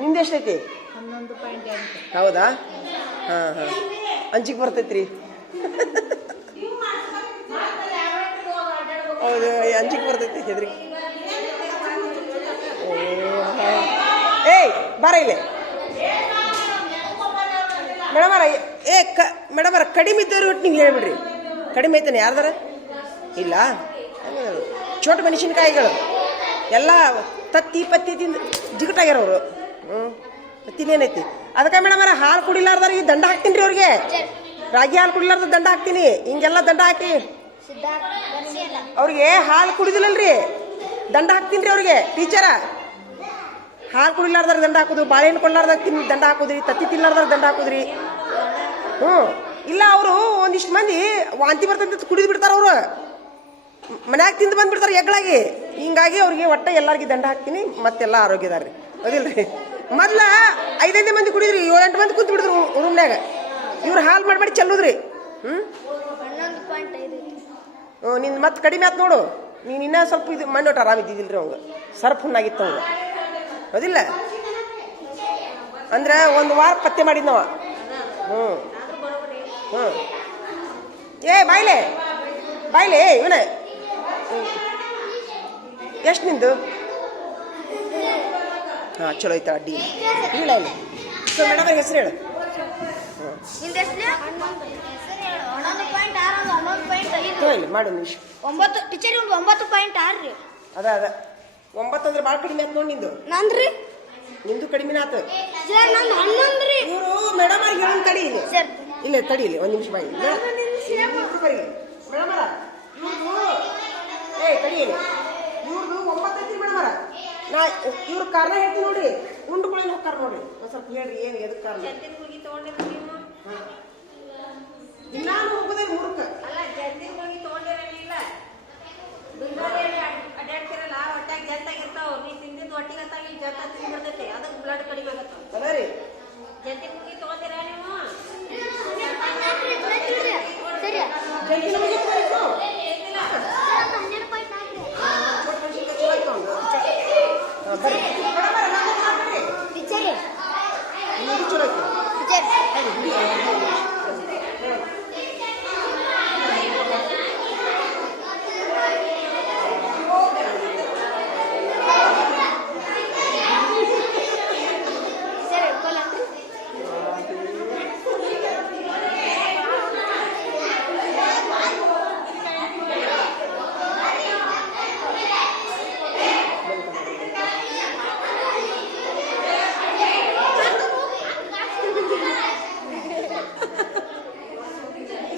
ನಿಂದು ಎಷ್ಟೈತಿ 11.8 ಹೌದಾ ಹಾಂ ಹಾಂ ಅಂಜಿಗೆ ಬರ್ತೈತ್ರಿ ಹೌದು ಅಂಜಿಗೆ ಬರ್ತೈತಿ ಹೆದ್ರಿ ಏಯ್ ಬಾರ ಇಲ್ಲಿ ಮೇಡಮರ ಮೇಡಮರ ಕಡಿಮೆ ಇದ್ದವ್ರು ಒಟ್ಟು ನೀವು ಹೇಳ್ಬಿಡ್ರಿ ಕಡಿಮೆ ಐತಾನೆ ಯಾರ್ದಾರ ಇಲ್ಲ ಚೋಟ ಮೆಣಸಿನ್ಕಾಯಿಗಳು ಎಲ್ಲ ತತ್ತಿ ಪತ್ತಿ ತಿಂದು ಜಿಗಟಾಗ್ಯಾರ ಅವರು ತಿನ್ನೇನೈತಿ ಅದಕ್ಕೆ ಮೇಡಮರ ಹಾಲು ಕುಡಿಲಾರ್ದವ್ರಿಗೆ ದಂಡ ಹಾಕ್ತೀನಿ ರೀ ಅವ್ರಿಗೆ ರಾಗಿ ಹಾಲು ಕುಡಿಲಾರ್ದ ದಂಡ ಹಾಕ್ತೀನಿ ಹಿಂಗೆಲ್ಲ ದಂಡ ಹಾಕಿ ಅವ್ರಿಗೆ ಹಾಲು ಕುಡಿದಿಲ್ಲಲ್ರಿ ದಂಡ ಹಾಕ್ತೀನಿ ರೀ ಅವ್ರಿಗೆ ಟೀಚರ ಹಾಲು ಕುಡಿಲಾರ್ದಾರ ದಂಡ ಹಾಕೋದು ಬಾಳೆಹಣ್ಣು ಕೊಡ್ಲಾರ್ದಾಗ ದಂಡ ಹಾಕೋದ್ರಿ ತತ್ತಿ ತಿನ್ಲಾರ್ದಾಗ ದಂಡ ಹಾಕೋದ್ರಿ ಇಲ್ಲ ಅವರು ಒಂದಿಷ್ಟು ಮಂದಿ ವಾಂತಿ ಬರ್ತಂತ ಕುಡಿದು ಬಿಡ್ತಾರ ಅವರು ಮನ್ಯಾಗ ತಿಂದು ಬಂದ್ಬಿಡ್ತಾರೆ ಎಗ್ಳಾಗಿ ಹಿಂಗಾಗಿ ಅವ್ರಿಗೆ ಒಟ್ಟ ಎಲ್ಲಾರ್ಗಿ ದಂಡ ಹಾಕ್ತೀನಿ ಮತ್ತೆಲ್ಲ ಆರೋಗ್ಯದಾರ್ರಿ ಹೌದಿಲ್ರಿ ಮೊದ್ಲ 5 ಮಂದಿ ಕುಡಿದ್ರಿ 7-8 ಮಂದಿ ಕುಂತು ಬಿಡಿದ್ರು ರೂಮ್ನ್ಯಾಗ ಇವ್ರು ಹಾಲು ಮಾಡ್ಬೇಡಿ ಚೆಲ್ಲುದ್ರಿ ನಿನ್ ಮತ್ತೆ ಕಡಿಮೆ ಆಯ್ತು ನೋಡು ನೀನು ಇನ್ನೂ ಸ್ವಲ್ಪ ಇದು ಮಣ್ಣು ಒಟ್ಟು ಆರಾಮಿದ್ದಿದ್ದಿಲ್ರಿ ಅವಂಗ ಸರ್ಪ್ ಹುಣ್ಣಾಗಿತ್ತು ಅವಂಗ ಹೌದಿಲ್ಲ ಅಂದ್ರೆ 1 ವಾರ ಪತ್ತೆ ಮಾಡಿದ್ನವ ಏ ಬಾಯ್ಲೆ ಇವನೇ ಎಷ್ಟು ನಿಂದು ಹಾಂ ಚಲೋ ಐತ ಅಡ್ಡಿ ಇಲ್ಲ ಇಲ್ಲ ಸೊ ಮೇಡಮ್ ಹೆಸರು ಹೇಳು ಹೇಳಿ ಮಾಡು ನಿಮಿಷ 9 ಟೀಚರ್ 9.6 ರೀ ಅದ 9 ಅಂದ್ರೆ ಭಾಳ ಕಡಿಮೆ ಆಯ್ತು ನೋಡಿ ನಿಂದು ನಂದ್ರಿ ನಿಂದು ಕಡಿಮೆ ಆತು ಸರ್ ನಂದು 11 ರೀ ಇವರು ಮೇಡಮ್ ಅವ್ರಿಗೆ ಹೇಳೋದು ತಡಿ ಇಲ್ಲಿ ಸರ್ ಇಲ್ಲ ತಡಿ ಇಲ್ಲಿ 1 ನಿಮಿಷ ಬಾಯಿ ಮೇಡಮ್ ಏ ತಡಿ ಇಲ್ಲಿ ಇವ್ರದ್ದು 9 ಐತಿ ಮೇಡಮ್ ನಾ ಇವ್ರ ಕಾರಣ ಹೇಳ್ತೀನಿ ನೋಡ್ರಿ ಉಂಡುಗಳೇನು ಹೋಗ್ತಾರ ನೋಡ್ರಿ ಒಂದು ಸ್ವಲ್ಪ ಹೇಳ್ರಿ ಏನು ಎದಕ್ಕೆ ಕಾರಣ ದಿನಾನು ಹೋಗೋದೇ ಮೂರಕ್ಕೆ ಅಲ್ಲ ಜಲ್ದಿ ಹೋಗಿ ತೊಗೊಂಡಿರಲಿಲ್ಲ ಅಡ್ಡಾಡ್ತಿರಲ್ಲ ಹೊಟ್ಟಾಗ ಜಲ್ತಾಗಿರ್ತಾವ ನೀ ತಿಂದಿದ್ದು ಹೊಟ್ಟಿಗೆ ಹತ್ತಾಗಿ ಜಲ್ತ ತಿಂದ್ಬಿಡ್ತೈತೆ ಅದಕ್ಕೆ ಬ್ಲಡ್ ಕಡಿಮೆ ಆಗತ್ತ ಅದ ರೀ ಜಲ್ದಿ ಹೋಗಿ ತೊಗೊಂಡಿರ ನೀವು ಸರಿ ಜಲ್ದಿ ನಮಗೆ ಹೋಗ್ಬೇಕು. ಹಾ, ಬರ್ರಿ. ಟೀಚರ್ ನಿಮ್ದು ಚಲೋ ಐತಿ.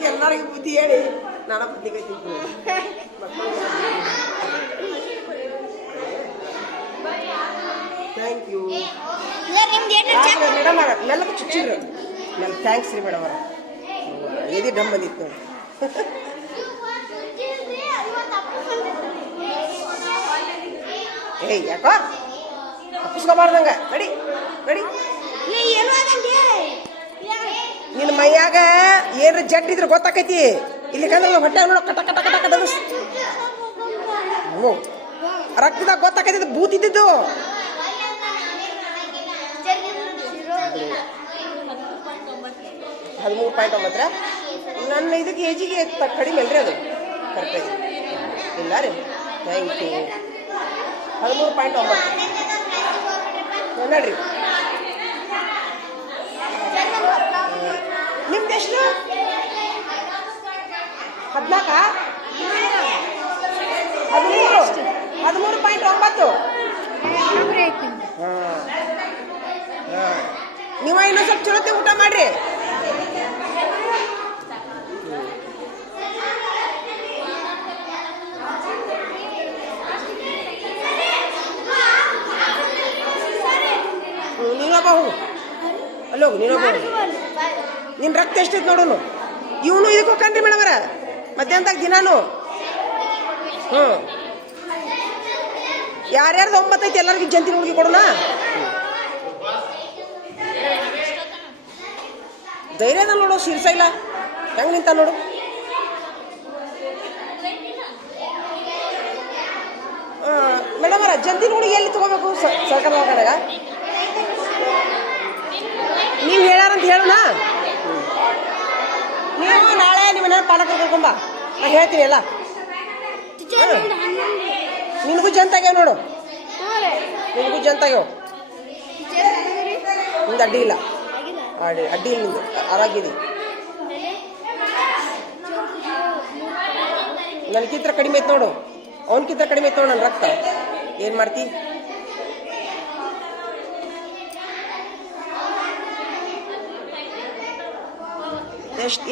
ಎಲ್ಲರಿಗೂ ಬುದ್ಧಿ ಹೇಳಿ ನಾನು ಬುದ್ಧಿ ಕೈತಿದ್ದು ಥ್ಯಾಂಕ್ ಯು ಮೇಡಮ್ ಮೆಲ್ಲಕ್ಕೆ ಚುಚ್ಚಿದ್ರು ಮೆಲ್ಲ ಥ್ಯಾಂಕ್ಸ್ ರೀ ಮೇಡಮ್ ಎದಿ ಡಮ್ ಬಂದಿತ್ತು ನೋಡಿ ಏಯ್ ಯಾಕೋ ತಪ್ಪಿಸ್ಕೊಬಾರ್ದಂಗ ನಡಿ ನಡಿ ನಿನ್ನ ಮೈಯಾಗ ಏನ್ರ ಜಡ್ ಇದ್ರೆ ಗೊತ್ತಾಕೈತಿ ಇಲ್ಲಿ ಕಂದ್ರೆ ಹೊಟ್ಟೆ ನೋಡ ಕಟ ಕಟ ಕಟ ಕಟ ರಕ್ತದಾಗ ಗೊತ್ತಾಕೈತಿ ಬೂತಿದ್ದು 13.9 ನನ್ನ ಇದಕ್ಕೆ ಏಜಿಗೆ ಕಡಿಮೆ ಅಲ್ರಿ ಅದು ಕರೆಕ್ಟಾಗಿ ಇಲ್ಲ ರೀ ಥ್ಯಾಂಕ್ ಯು 13.9 ನೋಡ್ರಿ ನಿಮ್ದು ಎಷ್ಟು 14 13.9 ನೀವು ಇನ್ನೊಂದು ಸ್ವಲ್ಪ ಚಲೋತ್ತೆ ಊಟ ಮಾಡ್ರಿ ನೀನೊಬ್ಬ ಹೋಗು ಅಲ್ಲಿ ಹೋಗು ನೀನೊಬ್ಬ ನಿನ್ನ ರಕ್ತ ಎಷ್ಟೈತೆ ನೋಡೋನು ಇವನು ಇದಕ್ಕೆ ಹೋಗ್ಕನ್ರಿ ಮೇಡಮರ ಮಧ್ಯಾಹ್ನದಾಗ ದಿನಾನು ಯಾರ್ಯಾರ್ದು 9 ಐತಿ ಎಲ್ಲರಿಗೂ ಜಂತಿನ ಹುಡುಗಿ ಕೊಡೋಣ. ಧೈರ್ಯದ ನೋಡು, ಶಿರ್ಸ ಇಲ್ಲ ಹೆಂಗೆ ನಿಂತ ನೋಡು. ಮೇಡಮ್ ಅವರ ಜಂತಿನ ಹುಡುಗಿ ಎಲ್ಲಿ ತಗೋಬೇಕು? ಸರ್ಕಾರ ದವಾಖಾನೆಗ ನೀವು ಹೇಳ್ಯಾರಂತ ಹೇಳೋಣ. ನೀವು ನಾಳೆ ನಿಮ್ಮ ಮನೆ ಪಾಲಕರು ಕರ್ಕೊಂಬ, ನಾನು ಹೇಳ್ತೀನಿ ಎಲ್ಲ. ನಿನಗೂ ಜಂತಾಗ್ಯಾವ ನೋಡು, ನಿನಗೂ ಜಂತಾಗ್ಯಾವ. ನಿಂದು ಅಡ್ಡಿ ಇಲ್ಲ, ಅಡ್ಡಿ ಇಲ್ಲ, ನಿಂದು ಆರಾಗಿದಿ. ನನಗಿಂತ ಕಡಿಮೆ ಐತೆ ನೋಡು, ಅವನಕ್ಕಿಂತ ಕಡಿಮೆ ಐತೆ ನೋಡು ನನ್ನ ರಕ್ತ. ಏನು ಮಾಡ್ತಿ?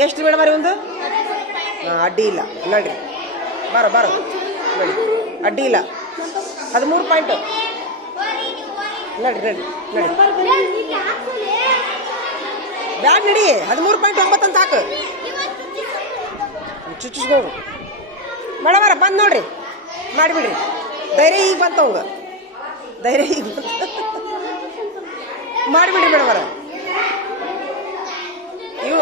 ಎಷ್ಟು ಮೇಡಮ್ ರೀ ಒಂದು? ಅಡ್ಡಿ ಇಲ್ಲ ನೋಡ್ರಿ, ಬಾರೋ ನೋಡಿ, ಅಡ್ಡಿ ಇಲ್ಲ. 13 ಪಾಯಿಂಟ್ ನಡಿ ಬ್ಯಾಗ್ ನಡಿ. 13.9 ಅಂತ ಹಾಕು, ಚುಚ್ಚಿಸ್ಕೋಗು. ಮೇಡಮ್ ಅವರ ಬಂದು ನೋಡ್ರಿ, ಮಾಡಿಬಿಡ್ರಿ. ಧೈರ್ಯ ಈಗ ಬಂತ ಅವಂಗ, ಧೈರ್ಯ ಈಗ ಮಾಡಿಬಿಡ್ರಿ ಮೇಡಮ್ ಅವರ. ಇವು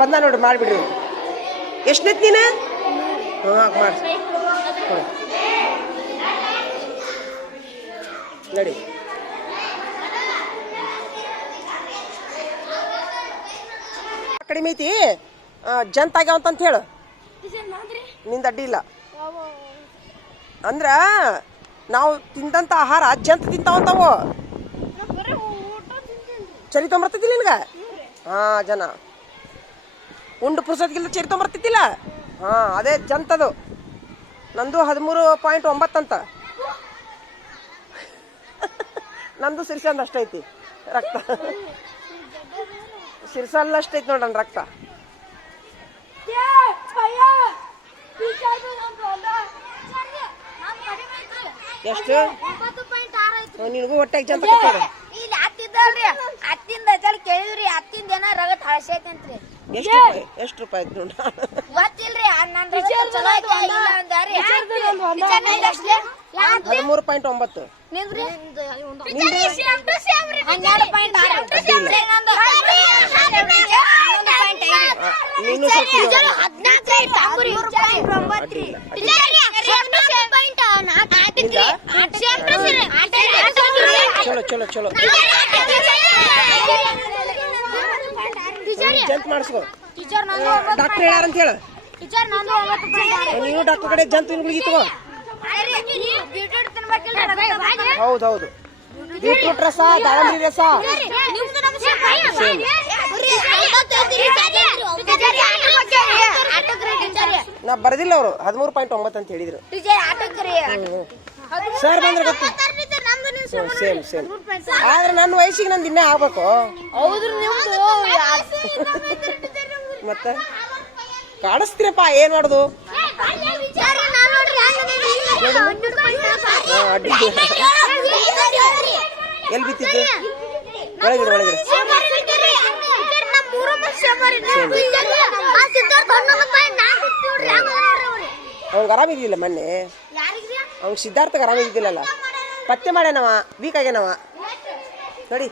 ಬಂದ ನೋಡ್ರಿ, ಮಾಡಿಬಿಡ್ರಿ. ಎಷ್ಟನೇತ್ ನೀನು? ಹಾಂ ಮಾಡಿ ನಡಿ. ಕಡಿಮೆ ಐತಿ, ಜಂತ್ ಆಗ್ಯಾವಂತ ಹೇಳು. ನಿಂದ ಅಡ್ಡಿ ಇಲ್ಲ ಅಂದ್ರ ನಾವು ತಿಂದಂತ ಆಹಾರ ಜಂತ್ ತಿಂತಾವಂತಾವು. ಚರಿ ತೊಂಬರ್ತೈತಿಲ್ಲ ನಿನ್ಗ? ಹಾಂ ಜನ ಉಂಡು ಪುರ್ಸತ್ಗಿಲ್ಲ ಚರಿ ತೊಂಬರ್ತೈತಿಲ್ಲ. ಹಾಂ ಅದೇ ಜಂತದು. ನಂದು 13.9 ಅಂತ. ನಂದು ಸಿರ್ಸಂದ ಅಷ್ಟೈತಿ ರಕ್ತ, ಸಿರ್ಸಲ್ಲ ಅಷ್ಟೈತಿ ನೋಡ ನನ್ನ ರಕ್ತ. ಎಷ್ಟು? ನಿನಗೂ ಹೊಟ್ಟೆಗೆ ಜಂತ ಇಲ್ಲಿ ಹತ್ತಿದ್ದಲ್ರಿ, ಹತ್ತಿಂದ ಕೇಳಿದ್ರಿ, ಹತ್ತಿಂದ ಏನ ರಗತ್ ಹಳಸಿ ಐತಂತ್ರಿ. ಎಷ್ಟು ರೂಪಾಯಿ ಆಯ್ತು ನೋಡ? ಗೊತ್ತಿಲ್ರಿ, ನನ್ನ ಚಲೋ ಐತಿ ಇಲ್ಲ ಅಂದಾರಿ. 13.9 ನಿಂದ್ರಿ 12.5 ನೀನು ಸ್ವಲ್ಪ ಚಲೋ ಚಲೋ ಚಲೋ ಜಂತ್ ಮಾಡಿಸ್ಕೋ. ಡಾಕ್ಟರ್ ಹೇಳ್ಯಾರಂತ ಹೇಳು. ನೀನು ಡಾಕ್ಟರ್ ಕಡೆ ಜಂತ್ ಗುಳಿಗೆ ತಗೋ. ಹೌದೌದು, ಬೀಟ್ರೂಟ್ ರಸ, ದಾಳಂಬ್ರಿ ರಸ. ನಾ ಬರದಿಲ್ಲ ಅವರು 13.9 ಅಂತ ಹೇಳಿದ್ರು. ಸರ್ ಬಂದ್ರೆ ಗೊತ್ತು. ಸೇಮ್ ಆದ್ರೆ ನನ್ನ ವಯಸ್ಸಿಗೆ ನಂದು ಇನ್ನೇ ಆಗ್ಬೇಕು. ಮತ್ತೆ ಕಾಡಿಸ್ತೀರಪ್ಪ, ಏನ್ ಮಾಡುದು? ಎಲ್ಲಿ ಬಿತ್ತಿತ್ತು? ಒಳಗಿದ್ರೆ ಅವ್ನಿಗೆ ಆರಾಮಿದ್ದಿಲ್ಲ ಮೊನ್ನೆ. ಅವ್ನಿಗೆ ಸಿದ್ಧಾರ್ಥಗೆ ಆರಾಮಿದ್ದಿಲ್ಲಲ್ಲ, ಪತ್ತೆ ಮಾಡ್ಯಾನವ, ವೀಕ್ ಆಗ್ಯಾನವ ನೋಡಿ.